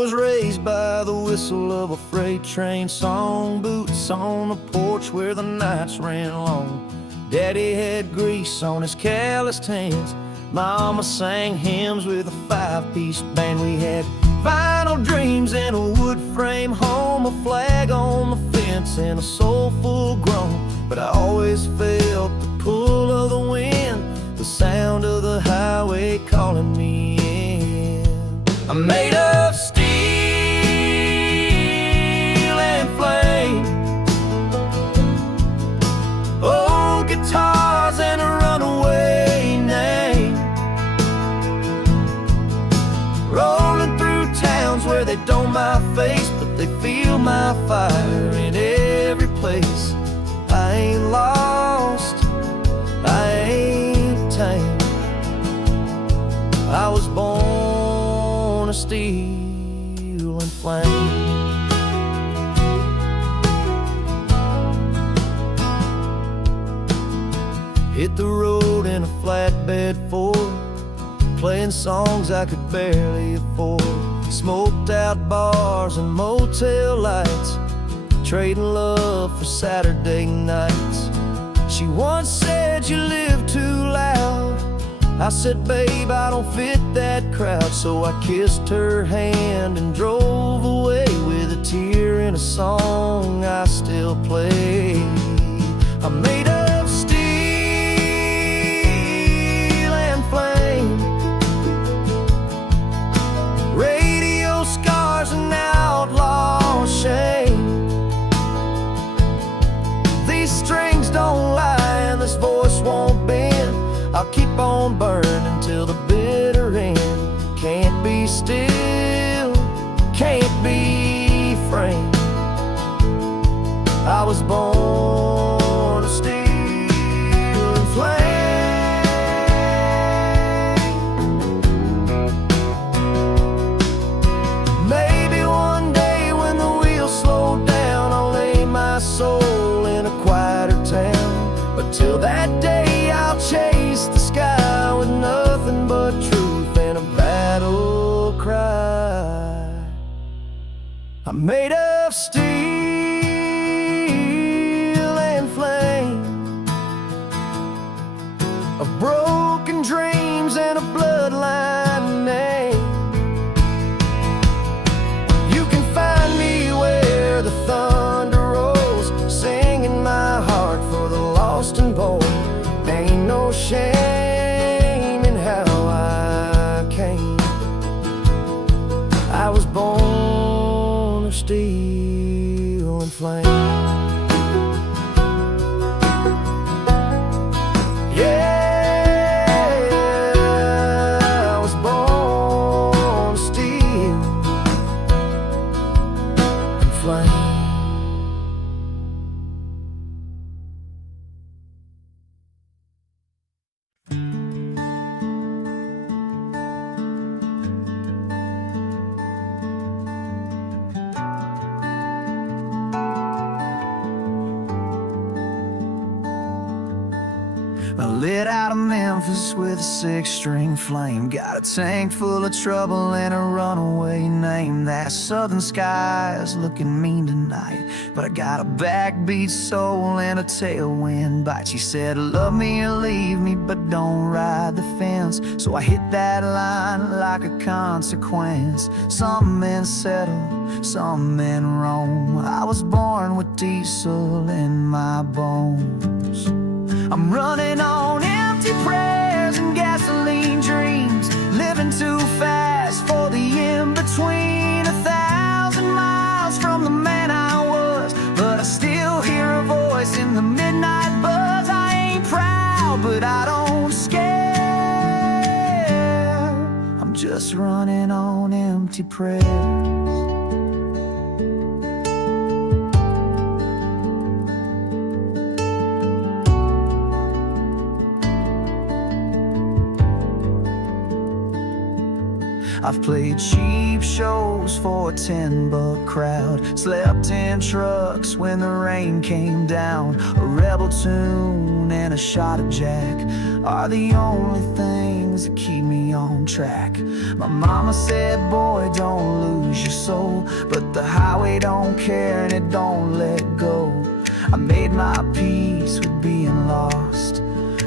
was raised by the whistle of a freight train song, boots on the porch where the nights ran long. Daddy had grease on his calloused hands. Mama sang hymns with a five-piece band. We had vinyl dreams in a wood frame home, a flag on the fence and a soulful groan. But I always felt the pull of the wind, the sound of the highway calling me in. I'm made of steel and flame, old guitars and a runaway name, rolling through towns where they don't my face, but they feel my fire in every place. I ain't lost, I ain't tame. I was born of steel and flame. Hit the road in a flatbed Ford, playing songs I could barely afford. Smoked out bars and motel lights, trading love for Saturday nights. She once said you live too loud. I said, babe, I don't fit that crowd. So I kissed her hand and drove away with a tear in a song I still play. I'm made of steel and flame, radio scars and outlaw shame. These strings don't lie and this voice won't bend. I'll keep on burning till the bitter end. Can't be still, can't be framed. I was born of steel and flame. Maybe one day when the wheels slow down, I'll lay my soul in a quieter town. But till that day, I'll chase the sky with nothing but truth and a battle cry. I'm made of steel and flame, of broken dreams and a bloodline name. You can find me where the thunder rolls, singing my heart for the lost and bold. Ain't no shame in how I came. I was born of steel and flame. Yeah, I was born of steel and flame. I lit out of Memphis with a six-string flame. Got a tank full of trouble and a runaway name. That southern sky is looking mean tonight, but I got a backbeat soul and a tailwind bite. She said, love me or leave me, but don't ride the fence. So I hit that line like a consequence. Some men settle, some men roam. I was born with diesel in my bones. I'm running on empty prayers and gasoline dreams, living too fast for the in-between. 1,000 miles from the man I was, but I still hear a voice in the midnight buzz. I ain't proud, but I don't scare. I'm just running on empty prayers. I've played cheap shows for a $10 crowd, slept in trucks when the rain came down. A rebel tune and a shot of Jack are the only things that keep me on track. My mama said, boy, don't lose your soul, but the highway don't care and it don't let go. I made my peace with being lost.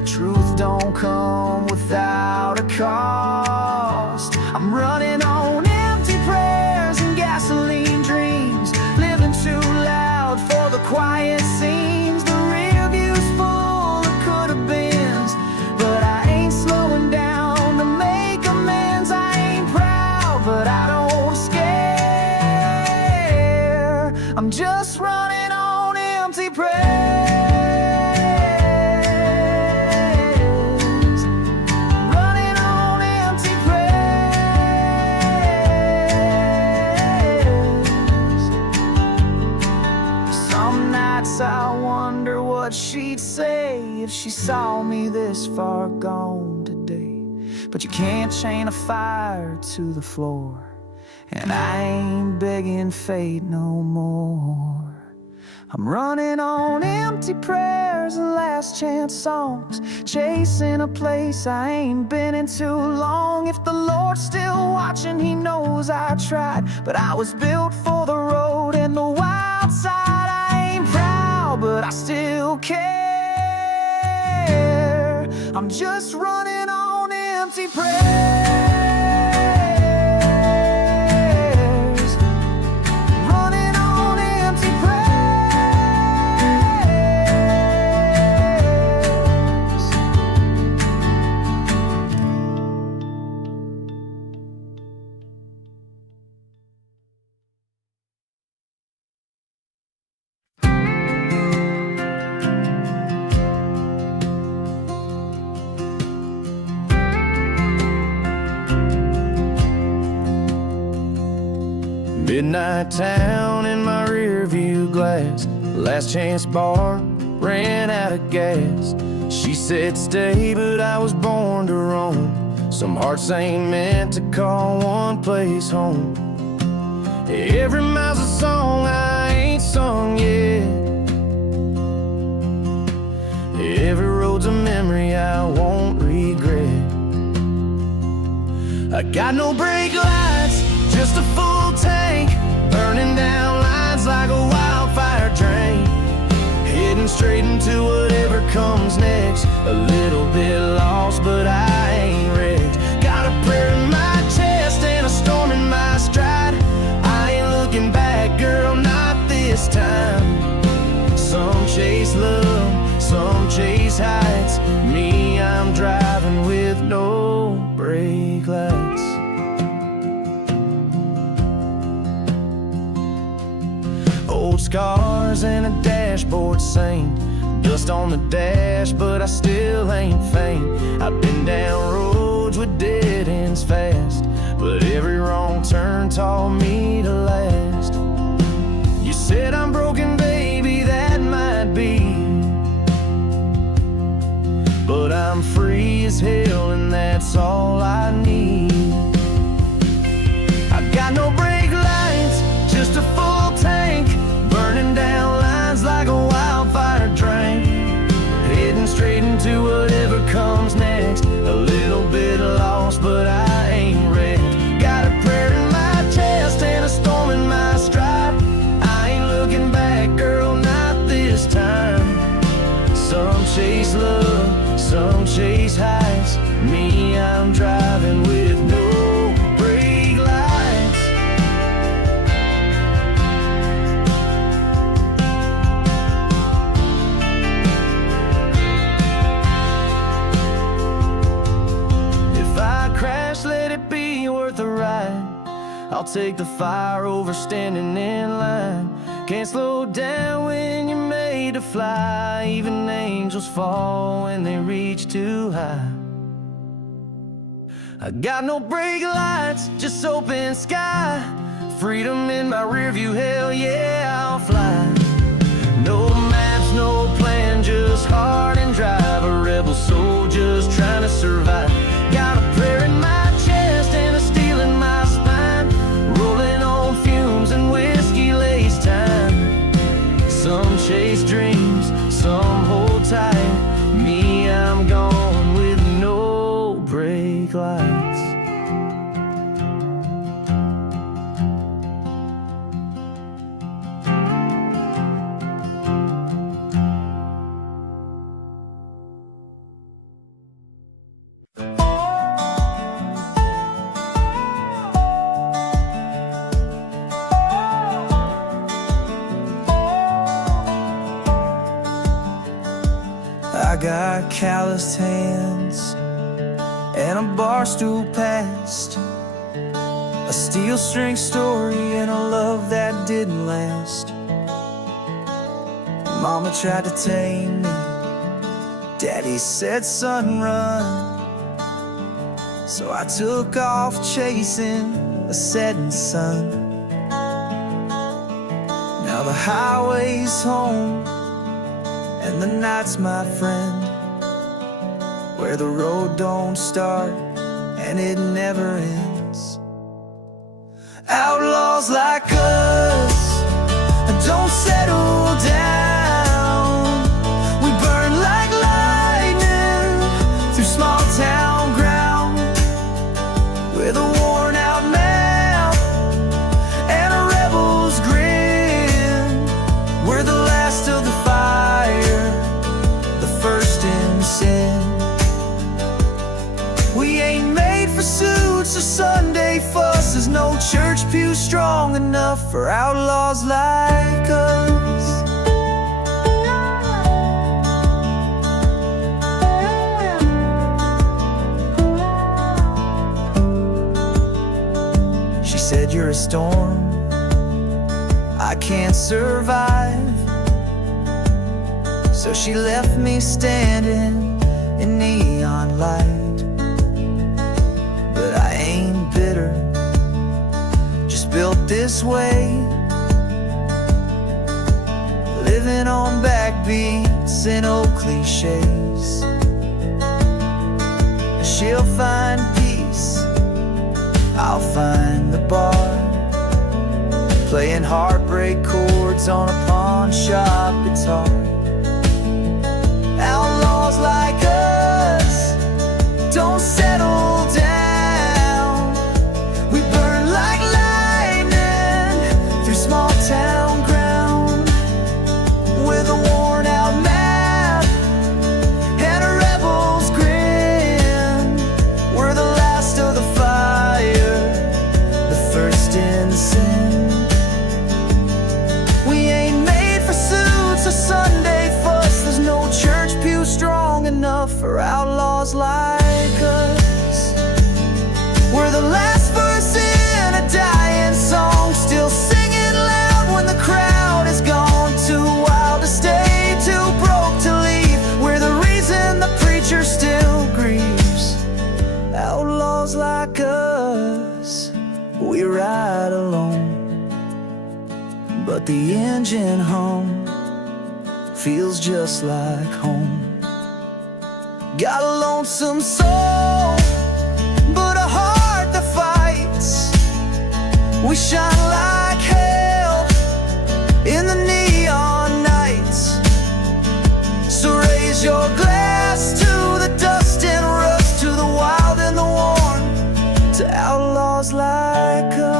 Truth don't come without a cost. I'm running on empty prayers and gasoline dreams, living too loud for the quiet scenes. The rear view's full of could-have-beens, but I ain't slowing down to make amends. I ain't proud, but I don't scare. I'm just running on empty prayers. I wonder what she'd say if she saw me this far gone today. But you can't chain a fire to the floor, and I ain't begging fate no more. I'm running on empty prayers and last chance songs, chasing a place I ain't been in too long. If the Lord's still watching, He knows I tried, but I was built for the road and the wild side. I ain't proud, but I still care. I'm just running on empty prayers. Midnight town in my rear view glass, last chance bar, ran out of gas. She said stay, but I was born to roam. Some hearts ain't meant to call one place home. Every mile's a song I ain't sung yet. Every road's a memory I won't regret. I got no brake lights, just a full tank, burning down lines like a wildfire drain, heading straight into whatever comes next. A little bit lost, but I ain't wrecked. Got a prayer in my chest and a storm in my stride. I ain't looking back, girl, not this time. Some chase love, some chase heights. Me, I'm driving with no brake lights. Old scars and a dashboard stained, dust on the dash, but I still ain't faint. I've been down roads with dead ends fast, but every wrong turn taught me to last. You said I'm broken, baby, that might be, but I'm free as hell and that's all I need. I got no brake lights, just a full tank, burning down lines like a wildfire drain, heading straight into whatever comes next. A little bit lost, but I ain't wrecked. Got a prayer in my chest and a storm in my stride. I ain't looking back, girl, not this time. Some chase love, some chase heights. Me, I'm driving with no brake lights. If I crash, let it be worth a ride. I'll take the fire over standing in line. Can't slow down when you're made to fly. Even angels fall when they reach too high. I got no brake lights, just open sky. Freedom in my rearview, hell yeah, I'll fly. No maps, no plan, just hard and drive. A rebel soul just trying to survive. Got a prayer in my chest and a steel in my spine, rolling on fumes and whiskey-laced time. Some chase dreams, some hold tight. Me, I'm gone with no brake lights. got calloused hands and a bar stool past, a steel string story and a love that didn't last. Mama tried to tame me, Daddy said, son, run. So I took off chasing a setting sun. Now the highway's home and the night's my friend, where the road don't start and it never ends. Outlaws like us don't settle down. We burn like lightning through small town ground, with a worn out map and a rebel's grin. We're the last of the fire, the first in sin. We ain't made for suits or Sunday fusses, no church pew strong enough for outlaws like us. She said, you're a storm I can't survive. So she left me standing in neon light. But I ain't bitter, just built this way, living on backbeats and old cliches. She'll find peace, I'll find the bar, playing heartbreak chords on a pawn shop guitar. Outlaws like us don't settle down. We burn like lightning through small town ground, with a worn out map and a rebel's grin. We're the last of the fire, the first in sin. We ain't made for suits or Sunday fuss, there's no church pew strong enough for outlaws like us. We're the last verse in a dying song, still singing loud when the crowd is gone. Too wild to stay, too broke to leave. We're the reason the preacher still grieves. Outlaws like us, we ride alone, but the engine hum feels just like home. Got a lonesome soul, but a heart that fights. We shine like hell in the neon nights. So raise your glass to the dust and rust, to the wild and the worn, to outlaws like us.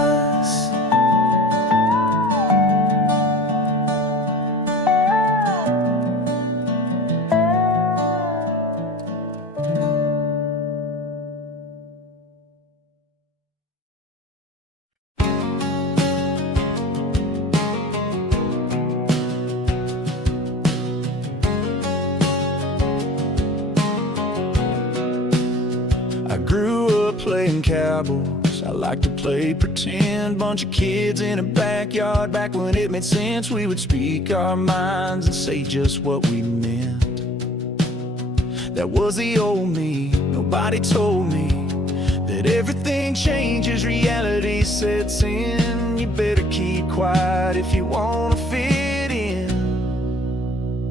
I grew up playing cowboys, I like to play pretend. Bunch of kids in a backyard, back when it made sense. We would speak our minds and say just what we meant. That was the old me, nobody told me that everything changes, reality sets in. You better keep quiet if you wanna fit in.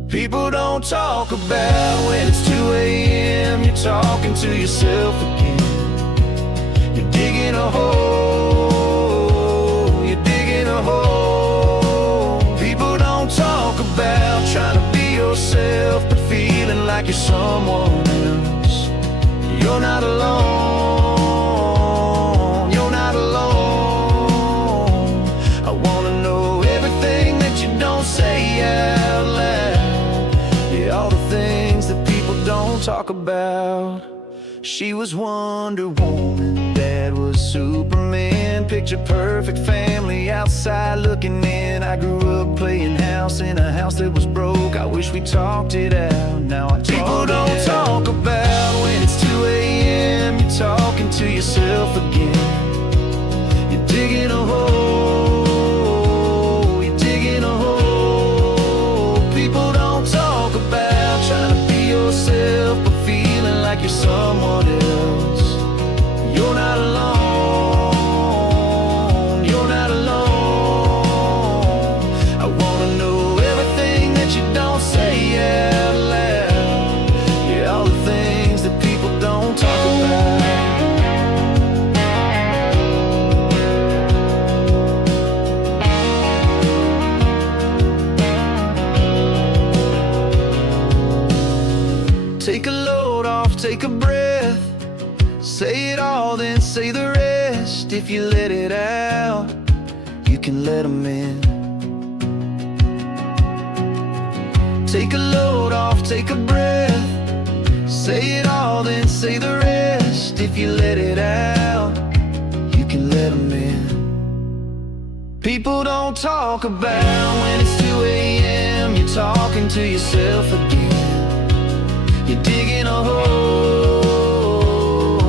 People don't talk about when it's 2 a.m. You're talking to yourself again. You're digging a hole, you're digging a hole. People don't talk about trying to be yourself, but feeling like you're someone else. You're not alone, you're not alone. I wanna know everything that you don't say out loud. Yeah, all the things that people don't talk about. She was Wonder Woman, Dad was Superman. Picture perfect family outside looking in. I grew up playing house house in a house that was broke. I wish we talked it out. Now I people don't talk about when it's 2 a.m. You're talking to yourself again. You're digging a hole, you're digging a hole. People don't talk about trying to be yourself, but feeling like you're someone else. You're not alone, you're not alone. I wanna know everything that you don't say out loud. Yeah, all the things that people don't talk about. Take a load off, take a breath. Say it all, then say the rest. If you let it out, you can let them in. Take a load off, take a breath. Say it all, then say the rest. If you let it out, you can let them in. People don't talk about when it's 2 a.m. You're talking to yourself again. You're digging a hole,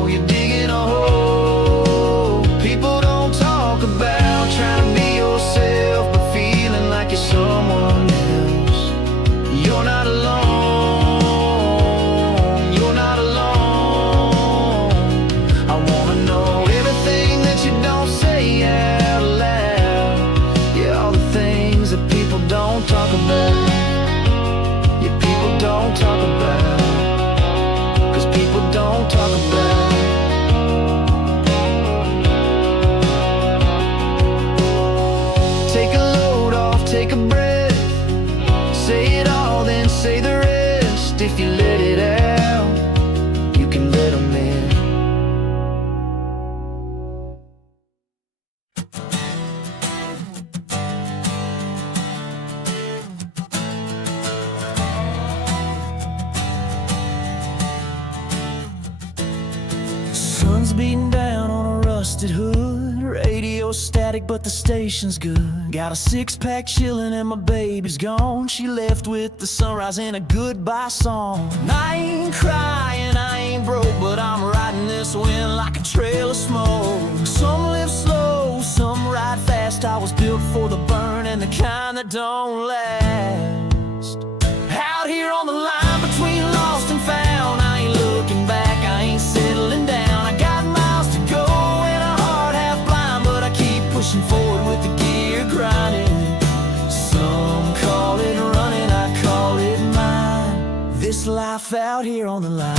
you're digging a hole. People don't talk about trying to be yourself, but feeling like you're someone else. You're not alone, you're not alone. I wanna know everything that you don't say out loud. Yeah, all the things that people don't talk about. Yeah, people don't talk about. People don't talk about. Take a load off, take a breath. Say it all, then say the rest. If you let it out, you can let them in. Sun's beating down on a rusted hood. Radio static, but the station's good. Got a six-pack chillin' and my baby's gone. She left with the sunrise and a goodbye song. I ain't crying, I ain't broke, but I'm riding this wind like a trail of smoke. Some live slow, some ride fast. I was built for the burn and the kind that don't last. Out here on the line between lost and found, I ain't looking back, I ain't settling down. Pushing forward with the gear grinding. Some call it running, I call it mine. This life out here on the line.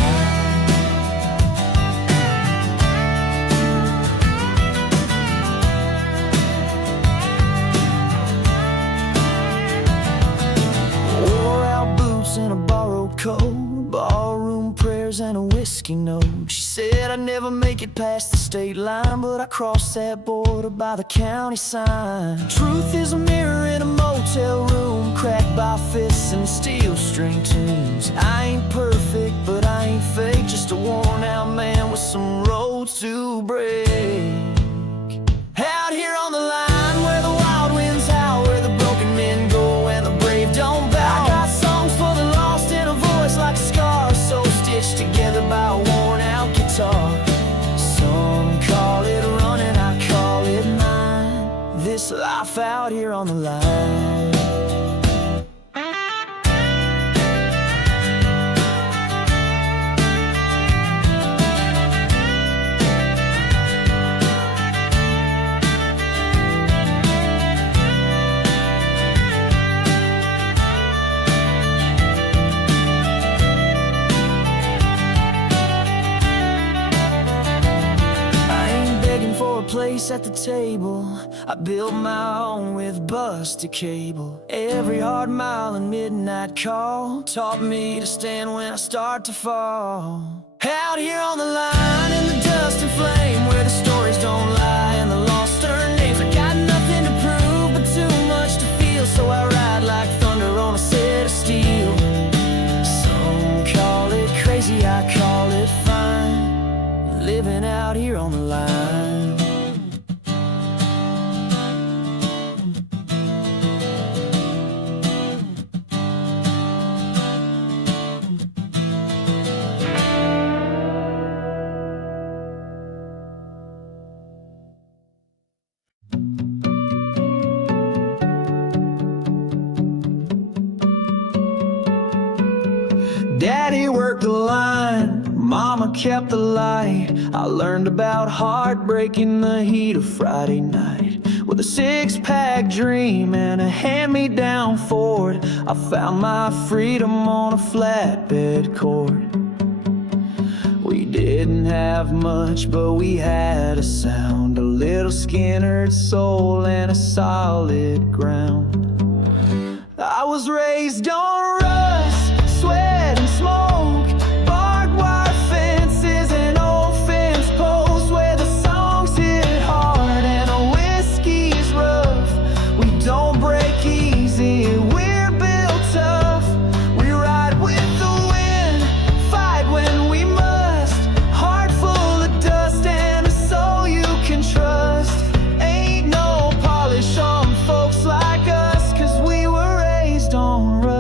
Wore out boots and a borrowed coat, ballroom prayers and a whiskey note. She said I'd never make it past the state line, but I crossed that border by the county sign. Truth is a mirror in a motel room, cracked by fists and steel string tunes. I ain't perfect, but I ain't fake, just a worn out man with some roads to break. Out here on the line where the wild winds howl, where the broken men go and the brave don't bow. I got songs for the lost and a voice like a scar, so stitched together by a worn out guitar. Some call it running, I call it mine. This life out here on the line. Place at the table, I built my own with busted cable. Every hard mile and midnight call taught me to stand when I start to fall. Out here on the line in the dust and flame, where the stories don't lie and the lost turn names. I got nothing to prove but too much to feel, so I ride like thunder on a set of steel. Some call it crazy, I call it fine, living out here on the line. Daddy worked the line, Mama kept the light. I learned about heartbreak in the heat of Friday night. With a six-pack dream and a hand-me-down Ford, I found my freedom on a flatbed cord. We didn't have much, but we had a sound, a little Skinner soul and a solid ground. I was raised on rust, sweat and smoke, barbed wire fences and old fence posts where the songs hit hard and the whiskey's rough. We don't break easy, we're built tough. We ride with the wind, fight when we must. Heart full of dust and a soul you can trust. Ain't no polish on folks like us, 'cause we were raised on rust.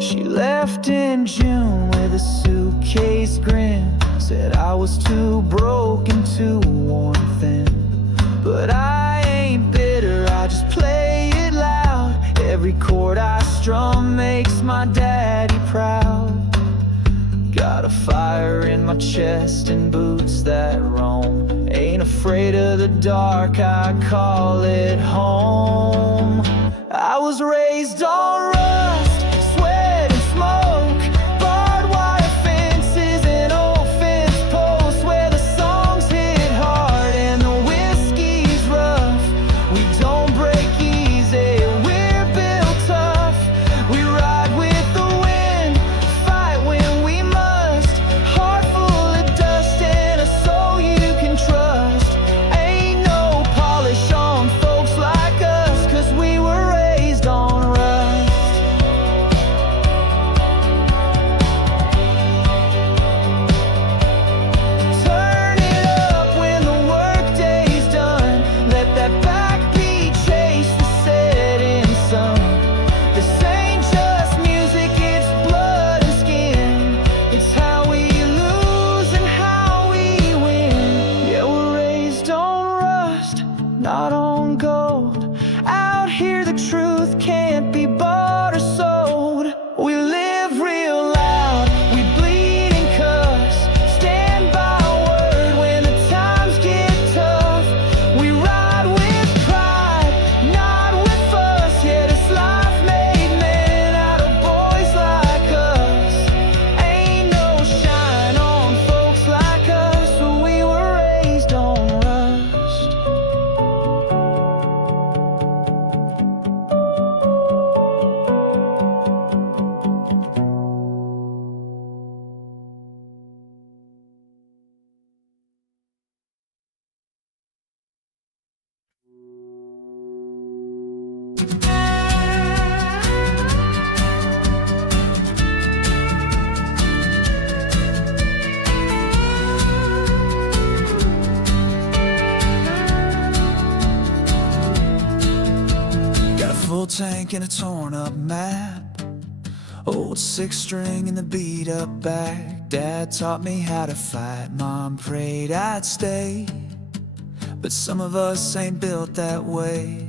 She left in June with a suitcase grin, said I was too broken, too worn thin. But I ain't bitter, I just play it loud. Every chord I strum makes my daddy proud. Got a fire in my chest and boots that roam. Ain't afraid of the dark, I call it home. I was raised on rust, sweat and smoke, barbed wire fences and old fence posts where the songs hit hard and the whiskey's rough. We don't break easy, we're built tough. We ride with the wind, fight when we must. Heart full of dust and a soul you can trust. Ain't no polish on folks like us, 'cause we were raised on rust. Turn it up when the workday's done. Let that backbeat chase the setting sun. This ain't just music, it's blood and skin. It's how we lose and how we win. Yeah, we're raised on rust, not on gold. Out here the truth can't be bought or sold. We live real loud, we bleed and cuss. Stand by our word when the times get tough. We ride with pride, not with fuss. Yeah, this life made men out of boys like us. Ain't no shine on folks like us, so we were raised on rust. Got a full tank and a torn up map, old six string in the beat up back. Dad taught me how to fight, Mom prayed I'd stay. But some of us ain't built that way.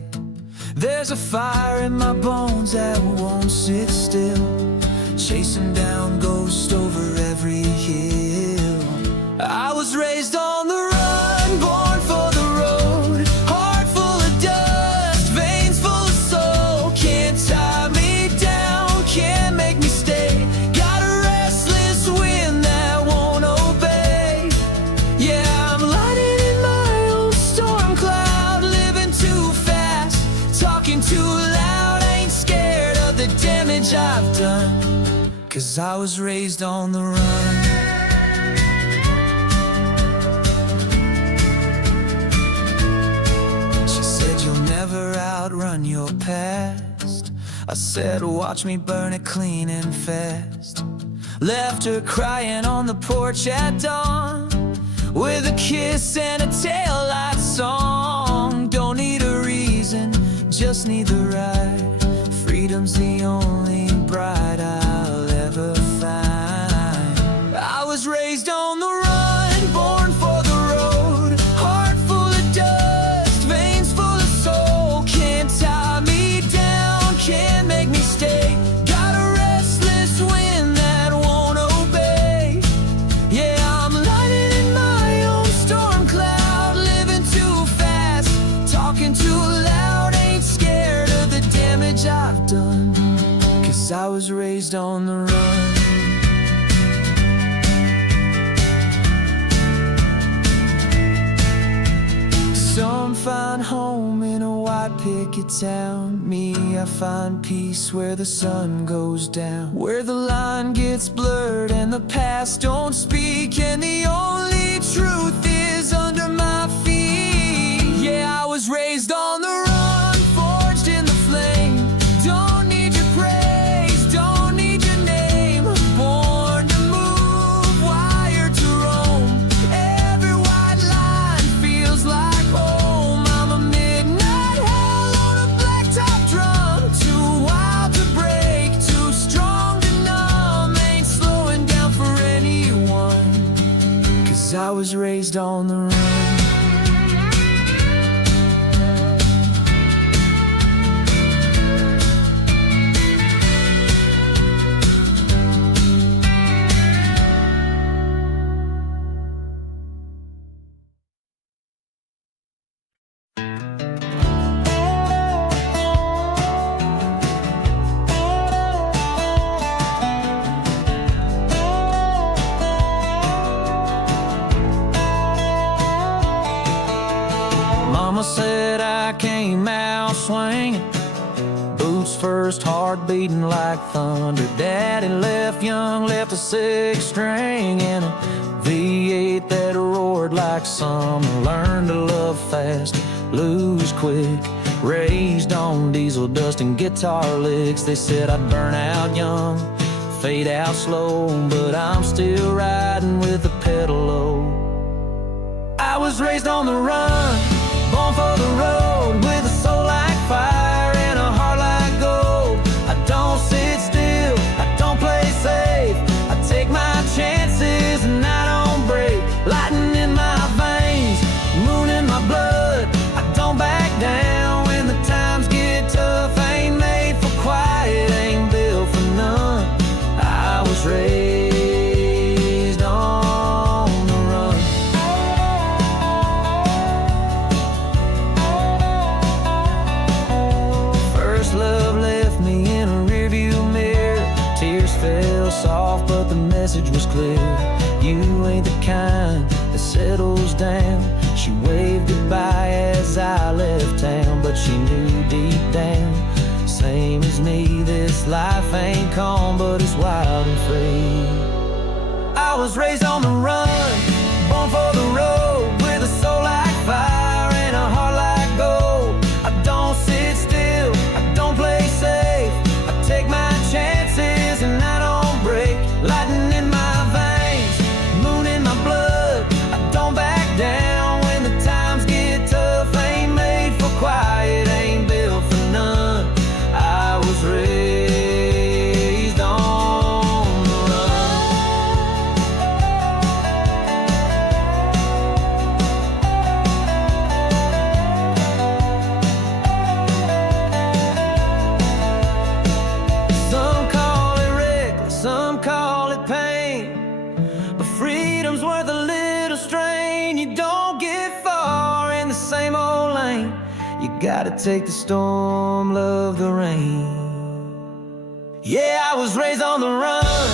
There's a fire in my bones that won't sit still, chasing down ghosts over every hill. I was raised on the run, born for the road. Heart full of dust, veins full of soul. Can't tie me down, can't make me stay. Got a restless wind that won't obey. Yeah, I'm lighting in my own storm cloud, living too fast, talking too loud. Ain't scared of the damage I've done, 'cause I was raised on the run. She said you'll never outrun your past. I said watch me burn it clean and fast. Left her crying on the porch at dawn, with a kiss and a taillight song. Don't need a reason, just need the ride. Freedom's the only bride I'll ever find. I was raised on the run, born for the road. Heart full of dust, veins full of soul. Can't 'cause I was raised on the run. Some find home in a white picket town. Me, I find peace where the sun goes down, where the line gets blurred and the past don't speak, and the only truth is under my feet. Yeah, I was raised on the run, forged in the flame. Don't need your praise, don't need your name. Born to move, wired to roam. Every white line feels like home. I'm a midnight hell on a blacktop drum. Too wild to break, too strong to numb. Ain't slowing down for anyone, 'cause I was raised on the run. Mama said I came out swinging, boots first, heart beating like thunder. Daddy left young, left a six string and a V8 that roared like summer. Learned to love fast, lose quick, raised on diesel dust and guitar licks. They said I'd burn out young, fade out slow, but I'm still riding with the pedal low. I was raised on the run, born for the road, with a soul like fire and a heart like gold. I don't sit still, I don't play safe. I take my chances and I don't break. Lightning in my veins, moon in my blood. I don't back down when the times get tough. Ain't made for quiet, ain't built for none. I was raised on the run. First love left me in a rearview mirror. Tears fell soft, but the message was clear. You ain't the kind that settles down. She waved goodbye as I left town, but she knew deep down, same as me, this life ain't calm, but it's wild and free. I was raised on the run, born for the road, with a soul like fire and a heart like gold. I don't sit still, I don't play safe. I take my chances and I don't break. Lightning in my veins, moon in my blood. I don't back down when the times get tough. Ain't made for quiet, ain't built for none. I was raised on the run. Some call it reckless, some call it pain, but freedom's worth a little strain. You don't get far in the same old lane. You gotta take the storm, love the rain. Yeah, I was raised on the run,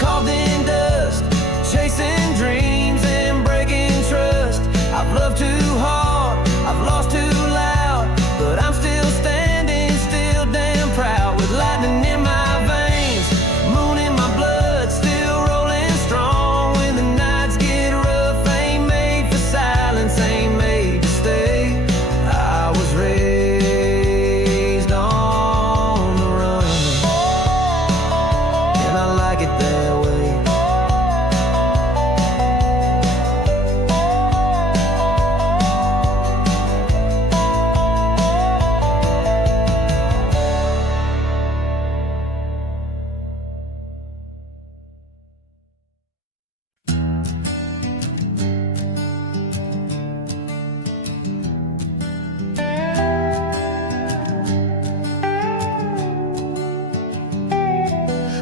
carved in dust, chasing dreams and breaking trust. I've loved too hard, I've lost too loud, but I'm still standing, still damn proud. With lightning in my veins, moon in my blood, still rolling strong. When the nights get rough, ain't made for silence, ain't made to stay. I was raised on the run, and I like it that way.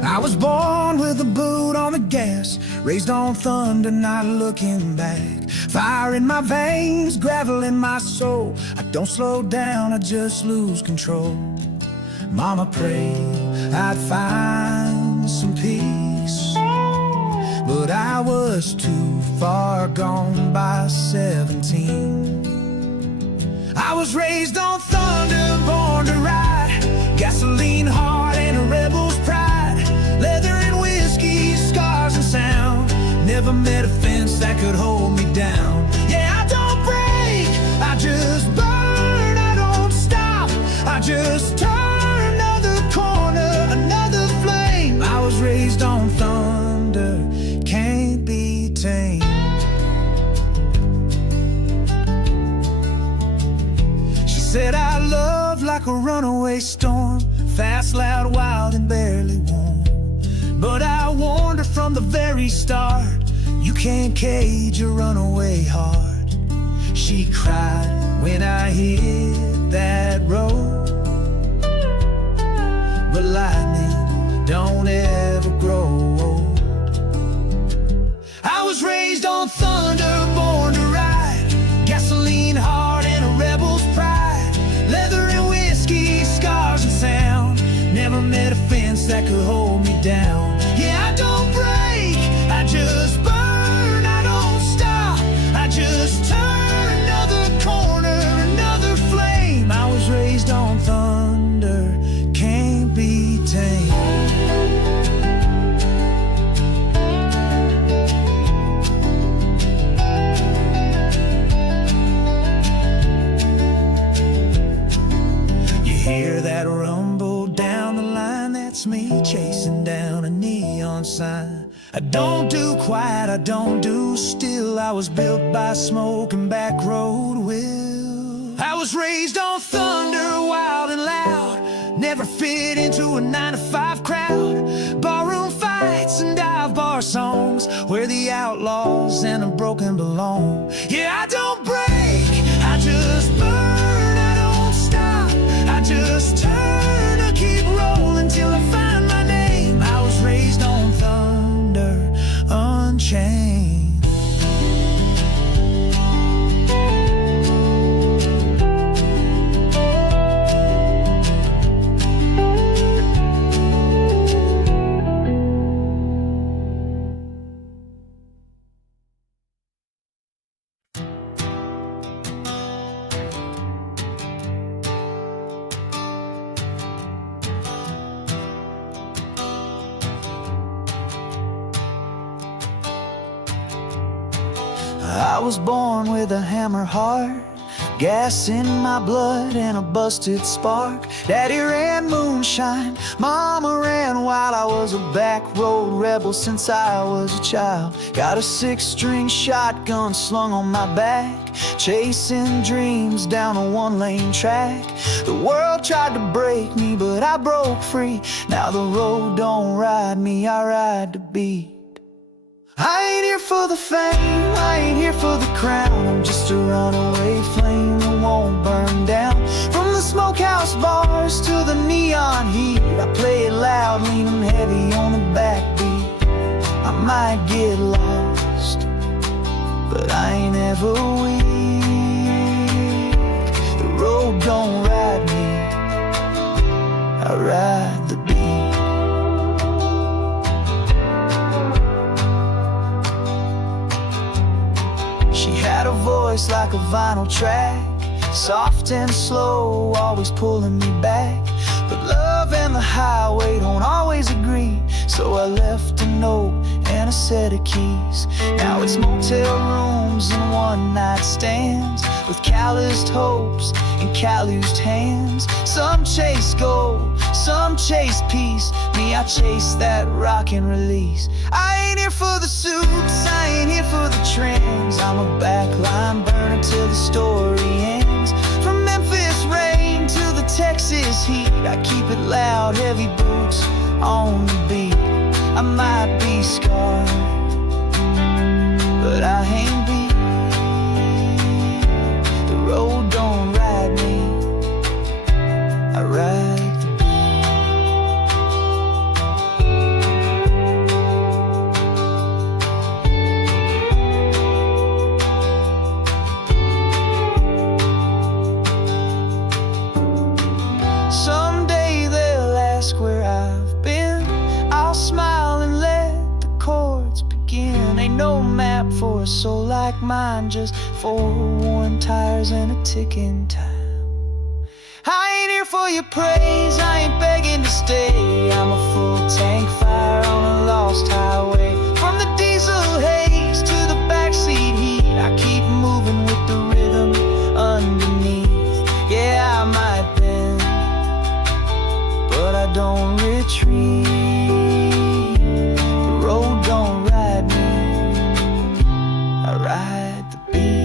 I was born with a boot on the gas, raised on thunder, not looking back. Fire in my veins, gravel in my soul. I don't slow down, I just lose control. Mama prayed I'd find some peace. But I was too far gone by 17. I was raised on thunder, born to ride, gasoline heart and a rebel's pride, leather and whiskey, scars and sound. Never met a fence that could hold me down. Yeah, I don't break, I just burn, I don't stop, I just turn another corner, another flame. I was raised on thunder, can't be tamed. She said I love like a runaway storm, fast, loud, wild, and barely warm. But I warned her from the very start, you can't cage a runaway heart. She cried when I hit that road, but lightning don't ever grow old. I was raised on thunder, born to ride, gasoline heart and a rebel's pride, leather and whiskey, scars and sound. Never met a fence that could hold me down. Yeah, I don't break, I just burn, I don't stop, I just turn another corner, another flame. I was raised on thunder, can't be tamed. You hear that rumble down the line, that's me chasing down a neon sign. I don't do quiet, I don't do still, I was built by smoke and back road will. I was raised on thunder, wild and loud, never fit into a 9-to-5 crowd. Barroom fights and dive bar songs, where the outlaws and the broken belong. Yeah, I don't break, I just burn, I don't stop, I just turn, I keep rolling till I find my name. I was raised on thunder, unchained. I was born with a hammer heart, gas in my blood and a busted spark. Daddy ran moonshine, mama ran wild. I was a back road rebel since I was a child. Got a 6-string shotgun slung on my back, chasing dreams down a 1-lane track. The world tried to break me, but I broke free. Now the road don't ride me, I ride the beat. I ain't here for the fame, I ain't here for the crown. I'm just a runaway flame that won't burn down. From the smokehouse bars to the neon heat, I play it loud, leaning heavy on the backbeat. I might get lost, but I ain't ever weak. The road don't ride me, I ride the beat. Had a voice like a vinyl track, soft and slow, always pulling me back. But love and the highway don't always agree, so I left a note and a set of keys. Now it's motel rooms and one-night stands, with calloused hopes and calloused hands. Some chase gold, some chase peace. Me, I chase that rock and release. I ain't here for the suits, I ain't here for the trends. I'm a backline burner till the story ends. From Memphis rain to the Texas heat, I keep it loud, heavy boots on the beat. I might be scarred, but I ain't beat. The road don't ride me, I ride the beat. Someday they'll ask where I've mine, just four worn tires and a ticking time. I ain't here for your praise, I ain't begging to stay. I'm a full tank fire on a lost highway. From the diesel haze to the backseat heat, I keep moving with the rhythm underneath. Yeah, I might bend, but I don't retreat. The road don't ride me, I ride the beat.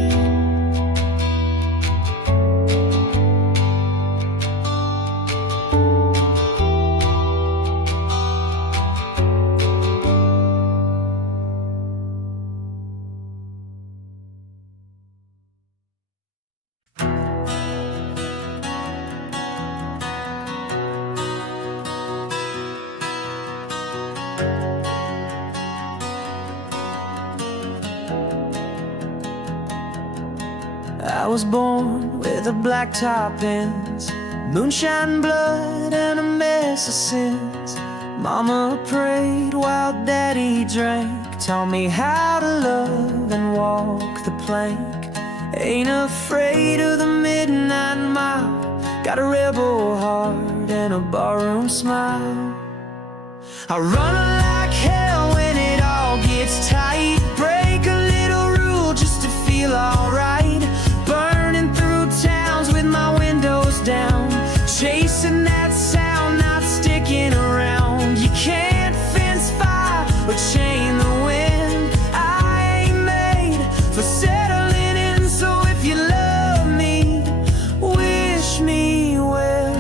I was born with a blacktop ends, moonshine blood and a mess of sins. Mama prayed while daddy drank, taught me how to love and walk the plank. Ain't afraid of the midnight mile, got a rebel heart and a barroom smile. I run like hell when it all gets tight, break a little rule just to feel alright. Burning through towns with my windows down, chasing that sound, not sticking around. You can't fence fire or chain the wind. I ain't made for settling in, so if you love me, wish me well.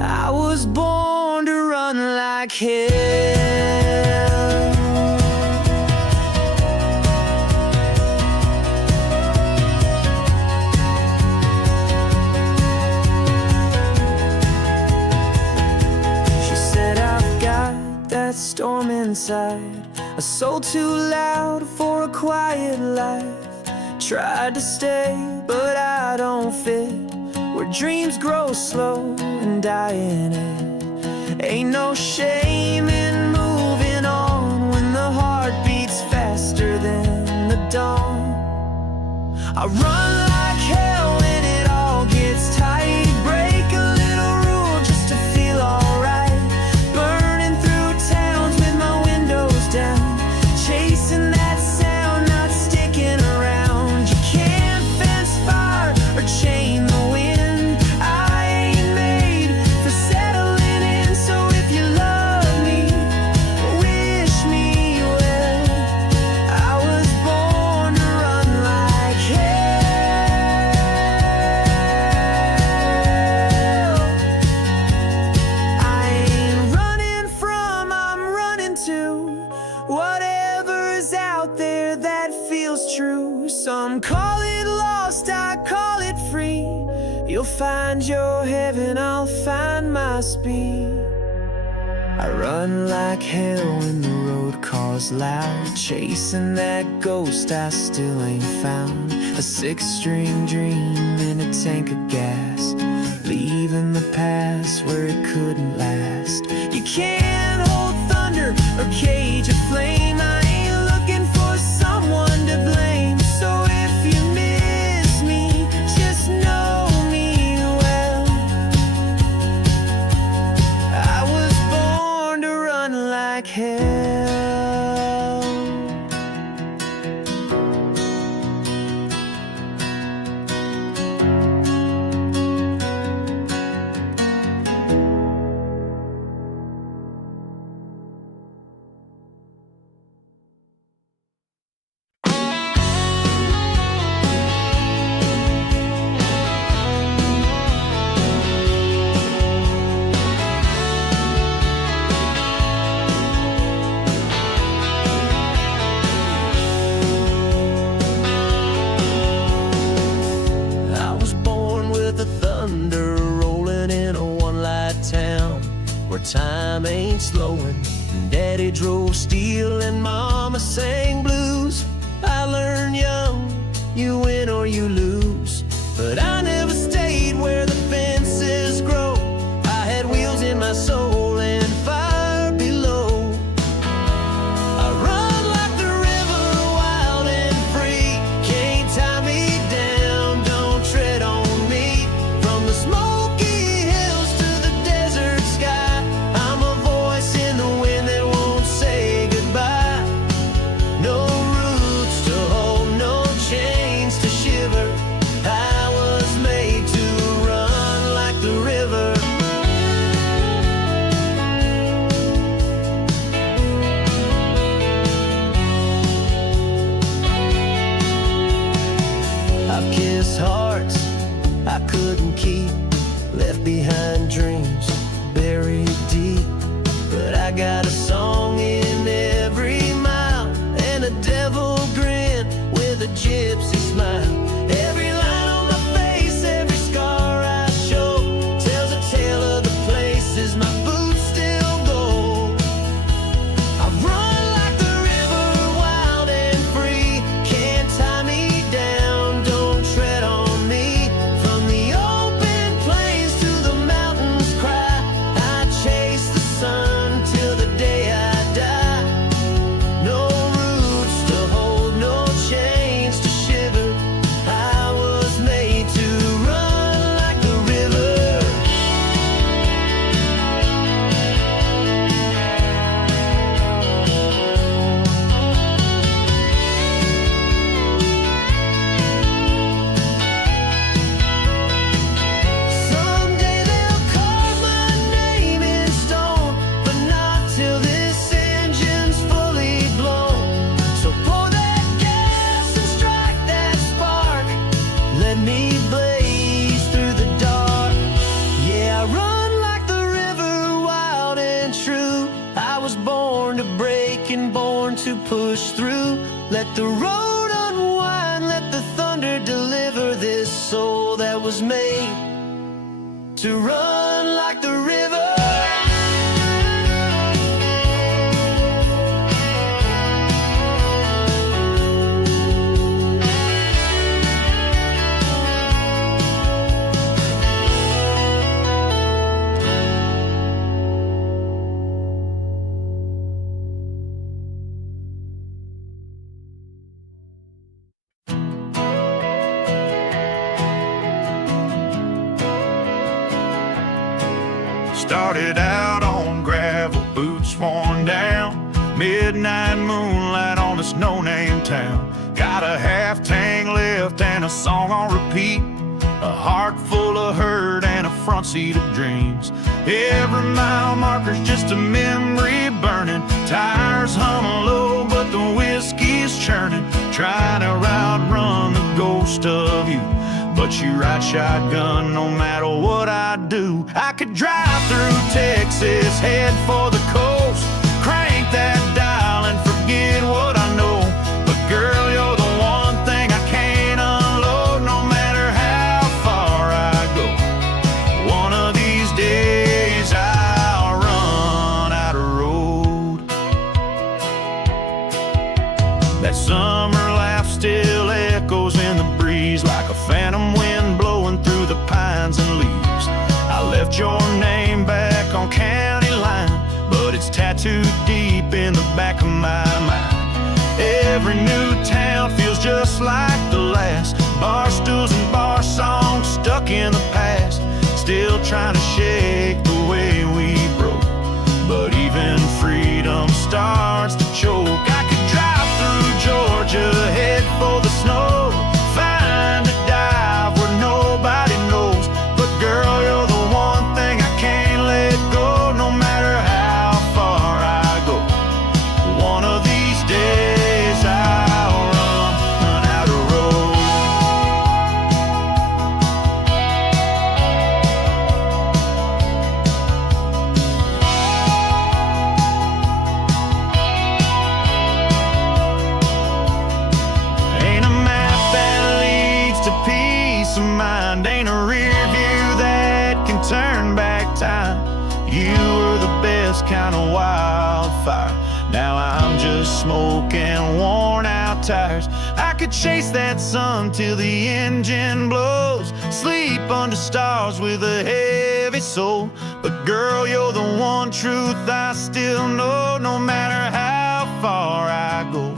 I was born to run like hell. Storm inside, a soul too loud for a quiet life. Tried to stay, but I don't fit where dreams grow slow and die in it. Ain't no shame in moving on when the heart beats faster than the dawn. I run like hell when it all gets tight, break a little rule just to feel alright. Down, chasing that sound, not sticking around. You can't fence fire or chain the wind. I ain't made for settling in, so if you love me, wish me well. I was born to run like hell. I ain't running from, I'm running to. Whatever's out there that feels true. Some call it lost, I call it free. You'll find your heaven, I'll find my speed. I run like hell when the road calls loud, chasing that ghost I still ain't found. A six-string dream in a tank of gas, leaving the past where it couldn't last. You can't hold thunder or cage a flame. I ain't looking for someone to blame. So if you miss me, just know me well. I was born to run like hell. Time ain't slowing. Daddy drove steel and Mama sang blues. I learned young, you win or you lose. But I never stayed where the fences grow. I had wheels in my soul and fire below. I run like the river, wild and free. miss hearts I couldn't keep, left behind dreams buried deep. But I got a song in every mile, and a devil grin with a gypsy smile. Every line on my face, every scar I show, tells a tale of the places my boots still go. I run like the river, wild and free. Can't tie me down, don't tread on me. From the open plains to the mountains cry, I chase the sun till the day I die. No roots to hold, no chains to shiver. I was made to run like the river. Someday they'll carve my name in stone, but not till this engine's fully blown. So pour that gas and strike that spark. Let me blaze through the dark. Yeah, I run like the river, wild and true. I was born to break and born to push through. Let the road unwind, let the thunder deliver this soul that was made to run like the river. Started out on gravel, boots worn down. Midnight moonlight on this no-name town. Got a half tank left and a song on repeat. A heart full of hurt and a front seat of dreams. Every mile marker's just a memory burning. Tires humming low, but the whiskey's churning. Trying to outrun the ghost of you, but you ride shotgun no matter what I do. I could drive through Texas, head for the coast, crank that dial and forget what I know. But girl, you're the one thing I can't unload, no matter how far I go. One of these days I'll run out of road. That summer laugh still echoes in the breeze, like a phantom wind blowing through the pines and leaves. I left your name back on county line, but it's tattooed deep in the back of my mind. Every new town feels just like the last. Bar stools and bar songs stuck in the past, still trying to shake the way we broke. But even freedom starts to choke. I could drive through Georgia, head for the snow, find a dive where nobody knows. But girl, you're the one thing I can't let go, no matter how far I go. One of these days I'll run out of road. Ain't a map that leads to peace of mind, ain't a rear view that can turn back time. You were the best kind of wildfire. Now I'm just smoking worn out tires. I could chase that sun till the engine blows, sleep under stars with a heavy soul. But girl, you're the one truth I still know, no matter how far I go.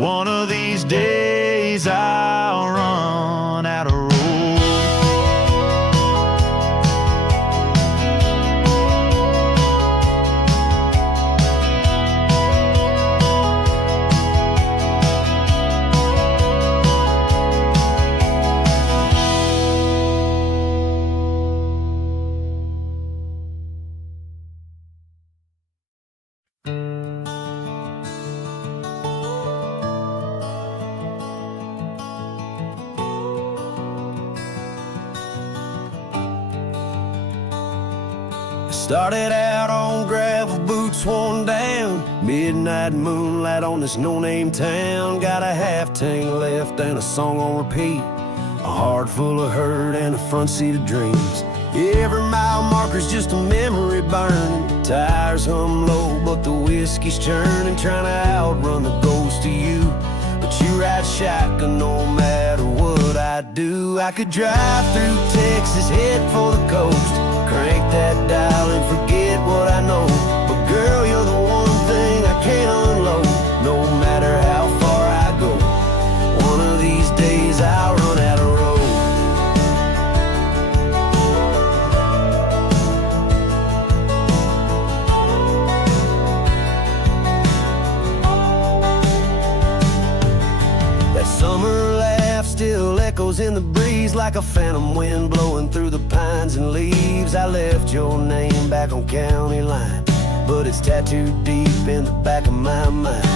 One of these days I'll run out of road. Started out on gravel, boots worn down. Midnight moonlight on this no-name town. Got a half tank left and a song on repeat. A heart full of hurt and a front seat of dreams. Every mile marker's just a memory burning. Tires hum low, but the whiskey's churning. Trying to outrun the ghost of you, but you ride shotgun no matter what I do. I could drive through Texas, head for the coast. Crank that dial and forget what I know. But girl, you're the one thing I can't unload. No matter how far I go, one of these days I'll run out of road. That summer laugh still echoes in the breeze like a phantom wind blowing through the pines and leaves. I left your name back on county line, but it's tattooed deep in the back of my mind.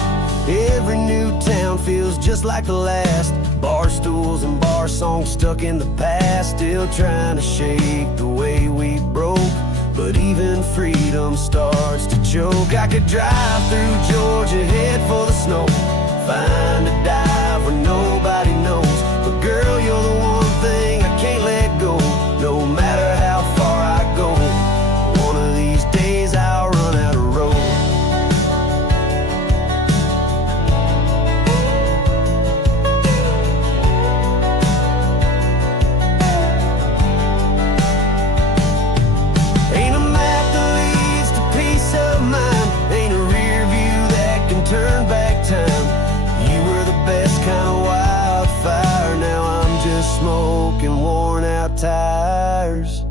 Every new town feels just like the last. Bar stools and bar songs stuck in the past. Still trying to shake the way we broke, but even freedom starts to choke. I could drive through Georgia, head for the snow. Find a dive where nobody knows. But girl, you're the one thing I can't let go. No matter how far I go, one of these days I'll run out of road. Ain't a map that leads to peace of mind. Ain't a rear view that can turn back time. You were the best kind of wildfire. Now I'm just smoking worn out tires.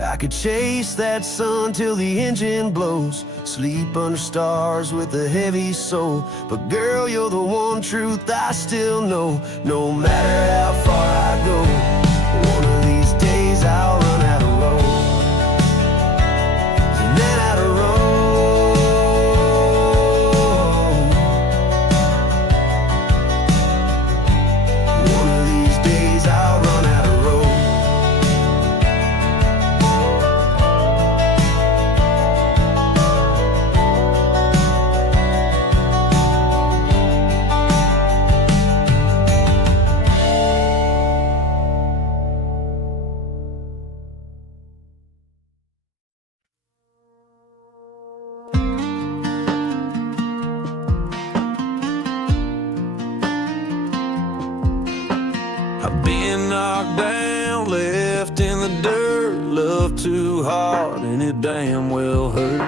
I could chase that sun till the engine blows. Sleep under stars with a heavy soul. But girl, you're the one truth I still know. No matter how far I go, one of these days I'll run out of road. And then out of road. One of these days I'll run out of road. I've been knocked down, left in the dirt. Loved too hard and it damn well hurt.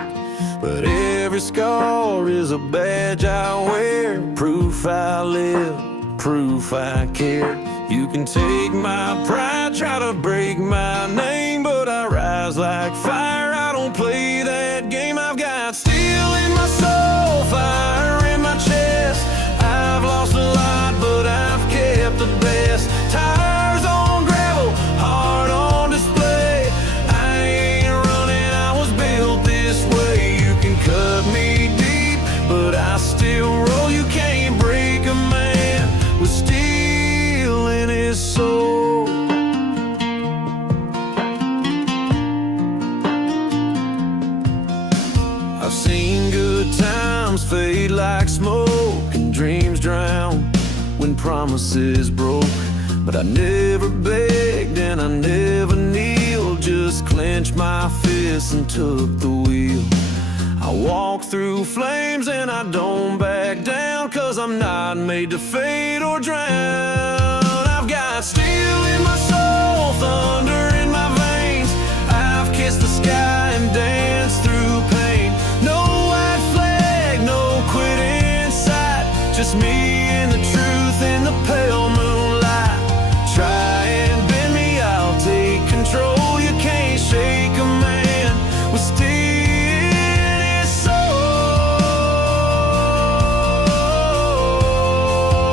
But every scar is a badge I wear. Proof I live, proof I care. You can take my pride, try to break my name, but I rise like fire, I don't play that game. I've got steel in my soul, fire in my chest. I've lost a lot, but I've kept the best. Tires on gravel, heart on display. I ain't running, I was built this way. You can cut me deep, but I still roll. You can't break a man with steel in his soul. I've seen good times fade like smoke and dreams drown when promises broke. But I never begged and I never kneeled, just clenched my fists and took the wheel. I walk through flames and I don't back down, 'cause I'm not made to fade or drown. I've got steel in my soul, thunder in my veins. I've kissed the sky and danced through pain. No white flag, no quit in sight, just me and the truth in the pale moonlight. Try and bend me, I'll take control. You can't shake a man with steel in his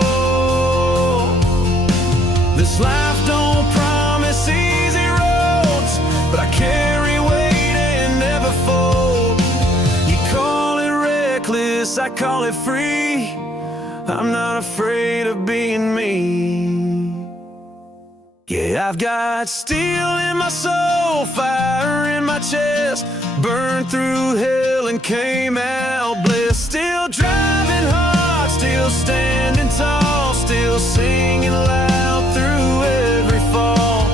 soul. This life don't promise easy roads, but I carry weight and never fold. You call it reckless, I call it free. I'm not afraid of being me. Yeah, I've got steel in my soul, fire in my chest, burned through hell and came out blessed. Still driving hard, still standing tall, still singing loud through every fall.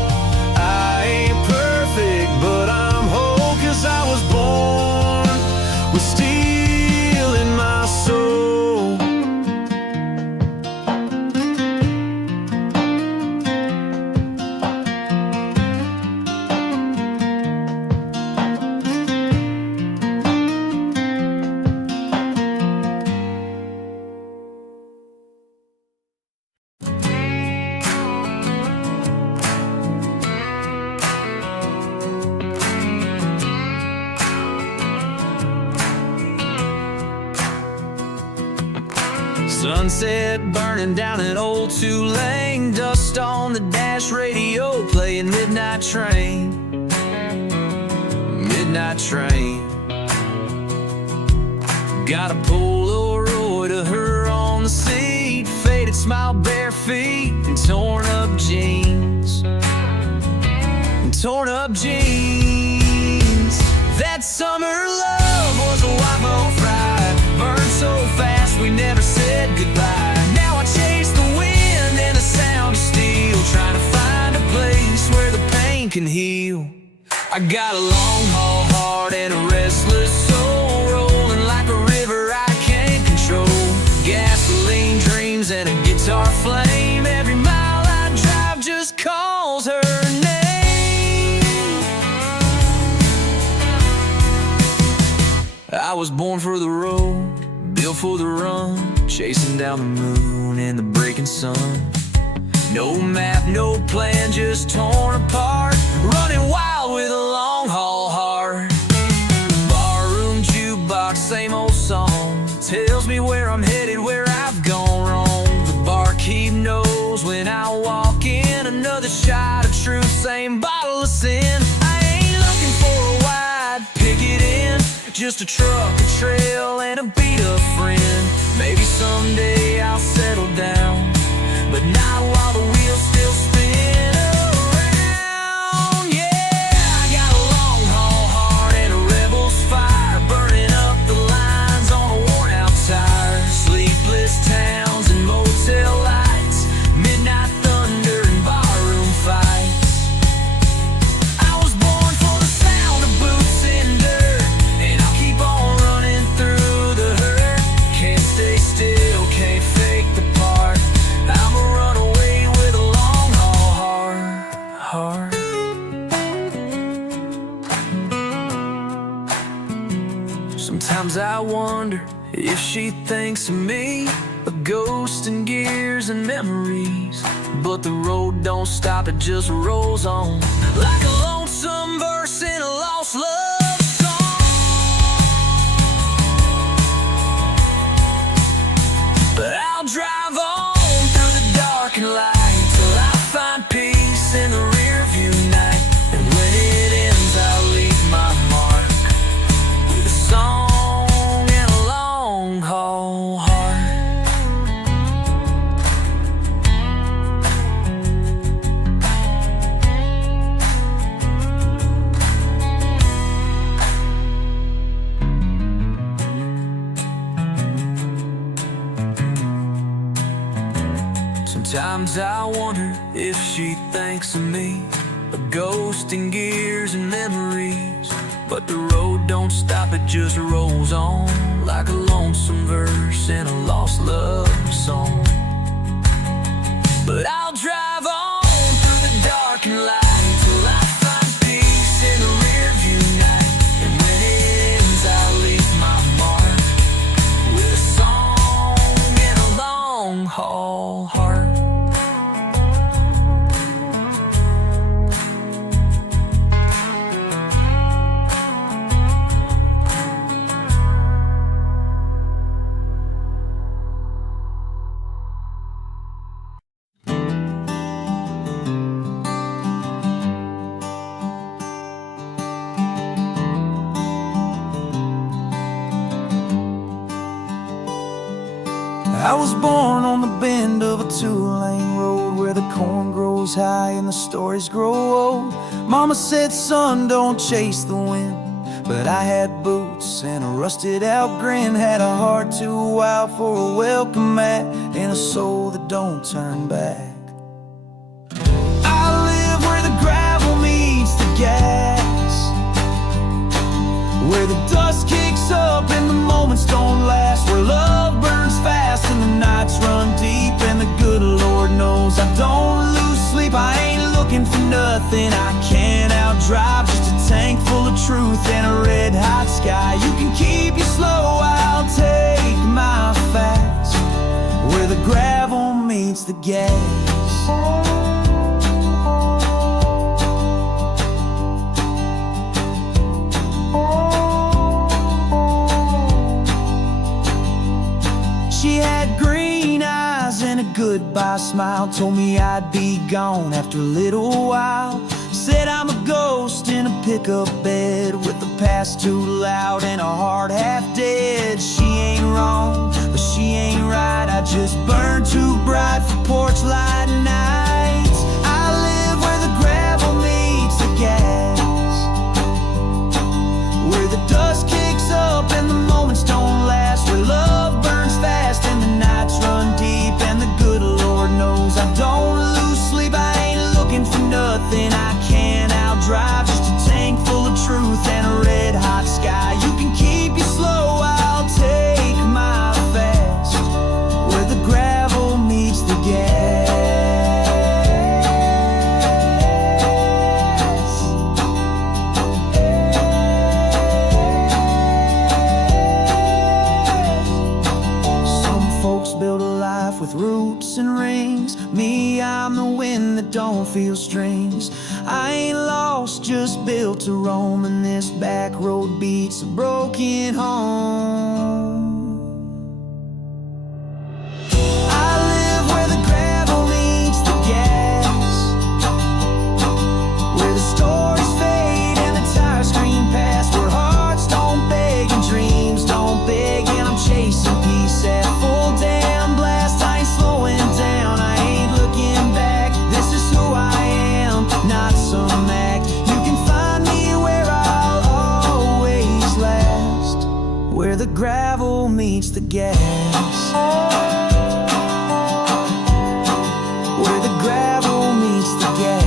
I ain't perfect, but I'm whole, 'cause I was born with steel in my soul. Sunset burning down an old two-lane, dust on the dash radio, playing Midnight Train. Midnight Train. Got a Polaroid of her on the seat, faded smile, bare feet, and torn up jeans. Torn up jeans. That summer love was a wild ride, burned so fast we never said goodbye. Now I chase the wind and the sound of steel, trying to find a place where the pain can heal. I got a long haul heart and a restless soul, rolling like a river I can't control. Gasoline dreams and a guitar flame, every mile I drive just calls her name. I was born for the road, built for the run, chasing down the moon in the breaking sun. No map, no plan, just torn apart, running wild with a long haul heart. Barroom jukebox, same old song, tells me where I'm headed, where I've gone wrong. The barkeep knows when I walk in, another shot of truth, same bottle of sin. I ain't looking for a wide picket in, just a truck, a trail, and a beat-up friend. Maybe someday I'll settle down, but not while the wheels still spin around. Yeah, I got a long haul heart and a rebel's fire, burning up the lines on a worn-out tire. Sleepless towns and motel lights, midnight thunder and barroom fights. I was born for the sound of boots in dirt, and I'll keep on running through the hurt. Can't stay still, can't fake the part. I'm a runaway with a long haul heart. Sometimes I wonder if she thinks of me, a ghost in gears and memories. But the road don't stop, it just rolls on, like a lonesome verse in a lost love song. But I'll drive on through the dark and light till I find peace in the rear view night. And when it ends, I'll leave my mark with a song and a long haul heart. Sometimes I wonder if she thinks of me, a ghost in gears and memories. But the road don't stop, it just rolls on, like a lonesome verse in a lost love song. But I'll drive on through the dark and light till I find peace in the rear view night. And when it ends, I'll leave my mark with a song and a long haul heart. I was born on the bend of a two-lane road where the corn grows goes high and the stories grow old. Mama said, son, don't chase the wind. But I had boots and a rusted out grin, had a heart too wild for a welcome mat, and a soul that don't turn back. I live where the gravel meets the gas, where the dust kicks up and the moments don't last, where love burns fast and the nights run deep, and the good Lord knows I don't lose sleep. I ain't looking for nothing I can't outdrive, just a tank full of truth and a red hot sky. You can keep your slow, I'll take my fast, where the gravel meets the gas. She had green eyes and a goodbye smile, told me I'd be gone after a little while. Said I'm a ghost in a pickup bed, with the past too loud and a heart half dead. She ain't wrong, but she ain't right, I just burn too bright for porch light nights. I live where the gravel meets the gas, where the dust kicks up and the moments don't last, where love burns fast and the nights run deep, and the good Lord knows I don't lose sleep. I ain't looking for nothing I can't outdrive, just a tank full of truth and a red hot sky. You can keep your slow, I'll take my fast, where the gravel meets the gas. Some folks build a life with roots and rings. Me, I'm the wind that don't feel strings. I ain't lost, just built to roam, and this back road beats a broken home. I live where the gravel meets the gas, where the stories fade and the tires scream past, where hearts don't beg and dreams don't beg, and I'm chasing peace at full damn blast. I ain't slowing down, I ain't looking back. This is who I am, not some act. You can find me where I'll always last, where the gravel meets the gas, where the gravel meets the gas.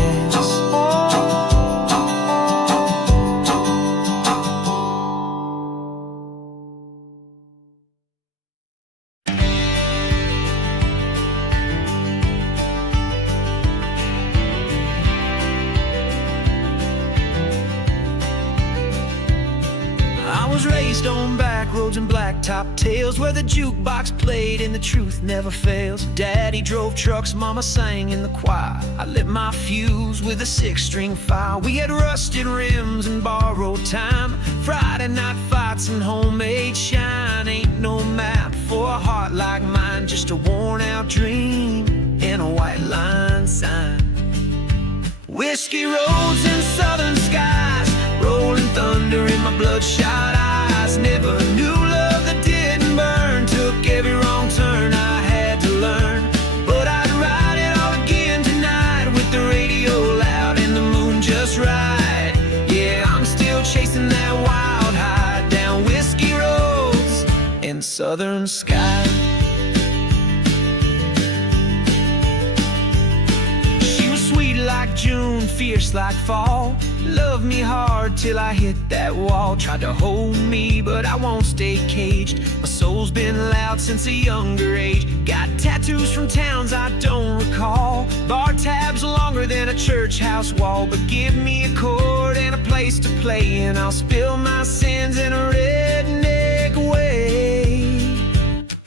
I was raised on back roads and blacktop tales, where the jukebox played and the truth never fails. Daddy drove trucks, mama sang in the choir. I lit my fuse with a 6-string file. We had rusted rims and borrowed time, Friday night fights and homemade shine. Ain't no map for a heart like mine, just a worn out dream and a white line sign. Whiskey roads and southern skies, rolling thunder in my bloodshot eyes. Never knew love that didn't burn, took every wrong turn I had to learn. But I'd ride it all again tonight, with the radio loud and the moon just right. Yeah, I'm still chasing that wild high, down whiskey roads and southern skies. Like June, fierce like fall, loved me hard till I hit that wall. Tried to hold me, but I won't stay caged. My soul's been loud since a younger age. Got tattoos from towns I don't recall, bar tabs longer than a church house wall. But give me a chord and a place to play, and I'll spill my sins in a redneck way.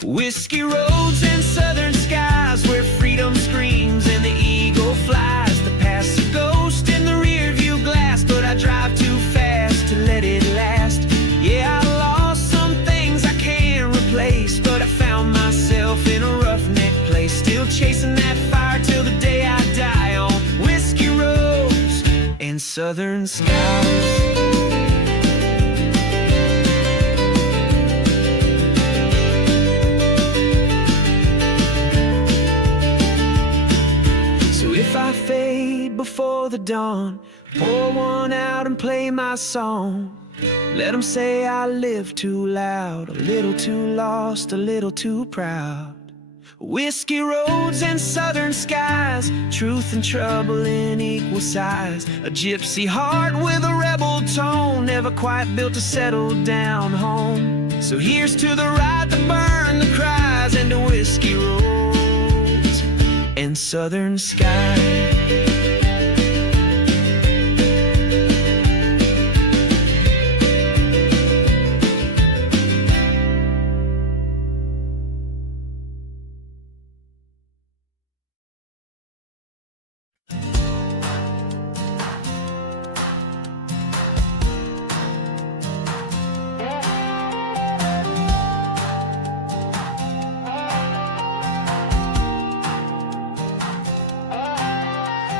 Whiskey roads and southern skies, where freedom screams and the eagle flies. Past a ghost in the rear view glass, but I drive too fast to let it last. Yeah, I lost some things I can't replace, but I found myself in a roughneck place, still chasing that fire till the day I die, on whiskey roads and southern skies. If I fail awake before the dawn, pour one out and play my song. Let them say I live too loud, a little too lost, a little too proud. Whiskey roads and southern skies, truth and trouble in equal size. A gypsy heart with a rebel tone, never quite built to settle down home. So here's to the ride, the burn, the cries, and the whiskey roads and southern skies.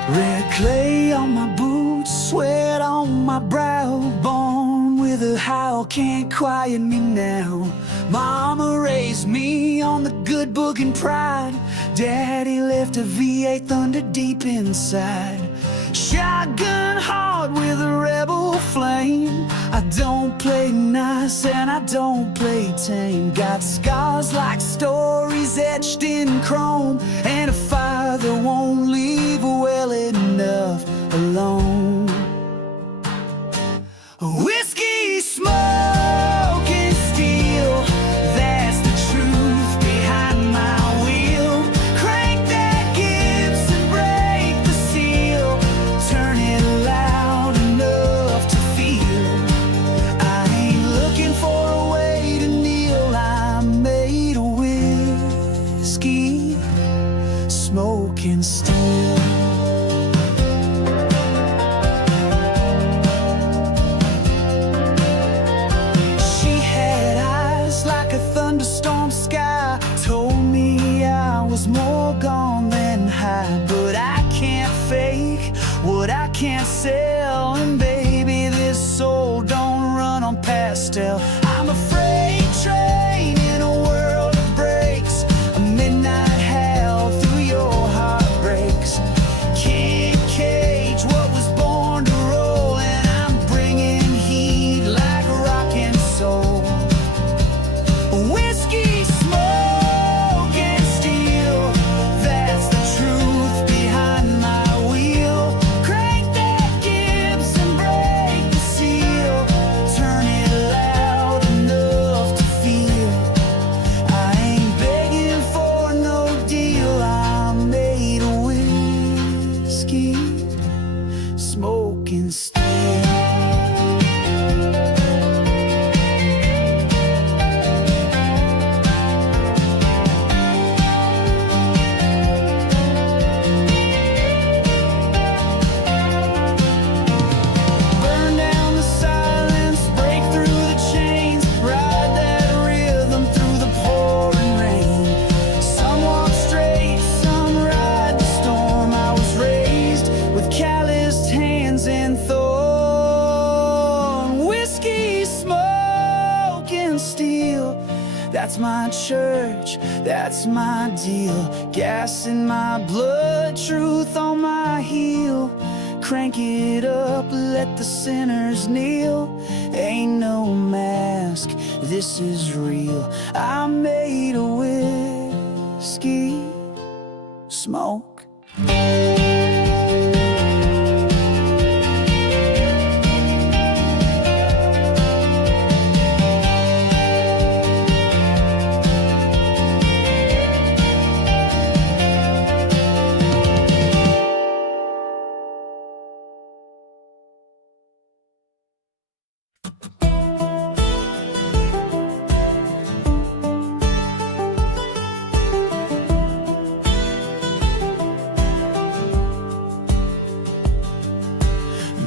Red clay on my boots, sweat on my brow. Born with a howl, can't quiet me now. Mama raised me on the good book and pride. Daddy left a V8 thunder deep inside. Shotgun heart with a rebel flame. I don't play nice and I don't play tame. Got scars like stories etched in chrome, and a fire that won't leave well enough alone. Whiskey, smoke, and steel, that's the truth behind my wheel. Crank that Gibson, break the seal, turn it loud enough to feel. I ain't looking for a way to kneel, I'm made of whiskey, smoke, and steel. Thunderstorm sky told me I was more gone than high, but I can't fake what I can't sell, and baby, this soul don't run on pastel. I'm a freight train in a world of breaks, a midnight howl through your heartbreaks. Can't cage what was born to roll, and I'm bringing heat like rock and soul. Whiskey, smoke, and steel, that's the truth behind my wheel. Crank that Gibson, break the seal, turn it loud enough to feel. I ain't begging for no deal, I'm made of whiskey, smoke, and steel. That's my church, that's my deal. Gas in my blood, truth on my heel. Crank it up, let the sinners kneel. Ain't no mask, this is real. I'm made of whiskey, smoke.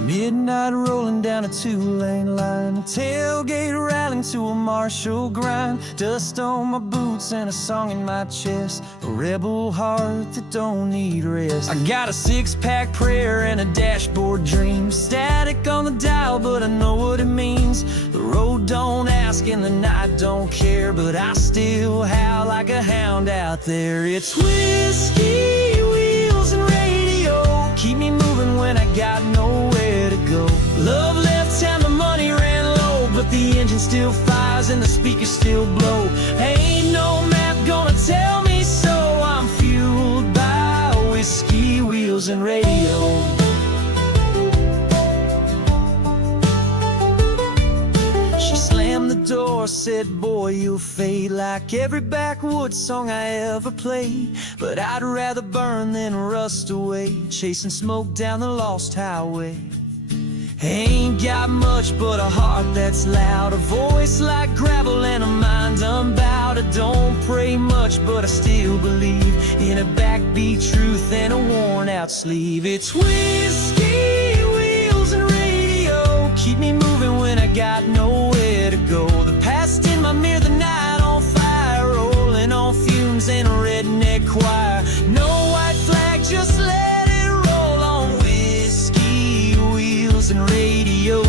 Midnight rolling down a two-lane line, a tailgate rattling to a Marshall grind. Dust on my boots and a song in my chest, a rebel heart that don't need rest. I got a six-pack prayer and a dashboard dream, static on the dial, but I know what it means. The road don't ask and the night don't care, but I still howl like a hound out there. It's whiskey, wheels, and radio, keep me moving got nowhere to go. Love left town, the money ran low, but the engine still fires and the speakers still blow. Ain't no map gonna tell me so. I'm fueled by whiskey, wheels, and radio. The door said, boy, you'll fade like every backwoods song I ever played. But I'd rather burn than rust away, chasing smoke down the lost highway. Ain't got much but a heart that's loud, a voice like gravel and a mind unbowed. I don't pray much but I still believe in a backbeat truth and a worn out sleeve. It's whiskey, wheels, and radio, keep me moving when I got nowhere to go. The past in my mirror, the night on fire, rolling on fumes in a redneck choir. No white flag, just let it roll on whiskey, wheels, and radio.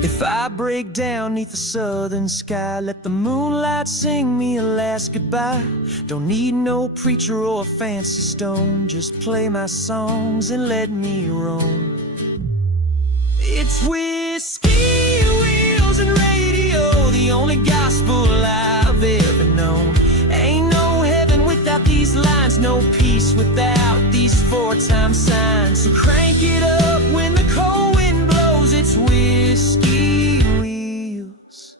If I break down neath the southern sky, let the moonlight sing me a last goodbye. Don't need no preacher or a fancy stone, just play my songs and let me roam. It's whiskey, wheels, and radio, the only gospel I've ever known. Ain't no heaven without these lines, no peace without these 4-time signs. So crank it up when the cold wind blows. It's whiskey, wheels.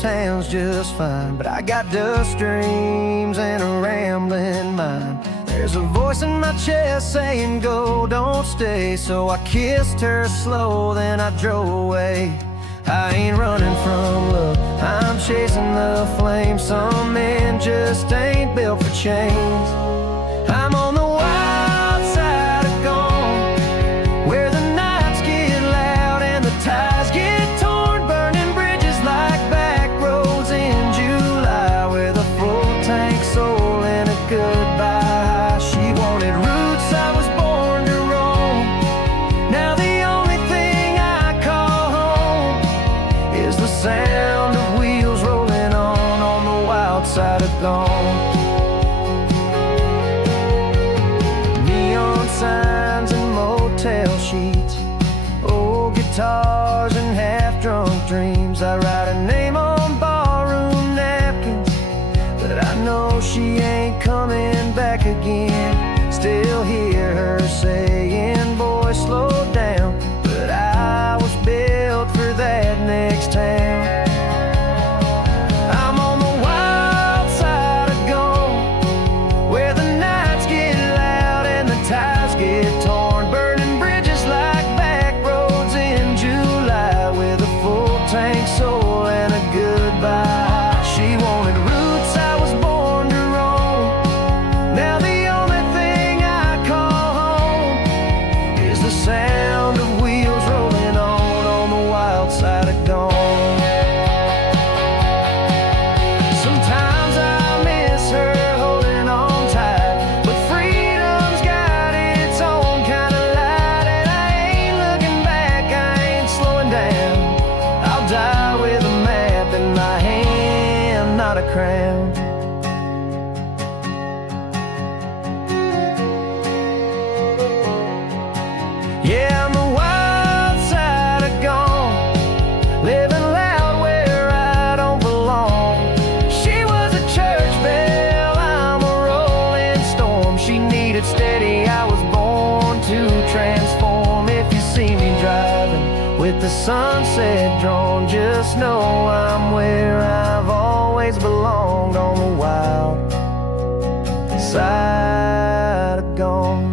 Town's just fine, but I got dust dreams and a rambling mind. There's a voice in my chest saying go, don't stay. So I kissed her slow, then I drove away. I ain't running from love, I'm chasing the flame. Some men just ain't built for chains. I'm on the wild side of gone, where the nights get loud and the ties get torn, burning bridges like back roads in July, with a full tank soul and a goodbye. She wanted roots, I was born to roam. Now the only thing I call home is the sound of wheels rolling on the wild side of gone. Neon signs and motel sheets, old guitars and half-drunk dreams. I write a name on barroom napkins, but I know she ain't coming back again. Still hear her saying, boy, slow down, but I was built for that next town. I'm on the wild side of gone, where the nights get loud and the ties get torn, burning bridges like back roads in July, with a full tank soul and a goodbye. She wanted roots, I was born to roam. Now the only thing I call home is the sound of wheels rolling on the wild side of gone. Sometimes I miss her holding on tight, but freedom's got its own kind of light. And I ain't looking back, I ain't slowing down. I'll die with a map in my hand, not a crown. Yeah, I'm the wild side of gone, living loud where I don't belong. She was a church bell, I'm a rolling storm. She needed steady, I was born to transform. If you see me driving with the sunset drawn, just know I'm where I've always belonged, on the wild side of gone.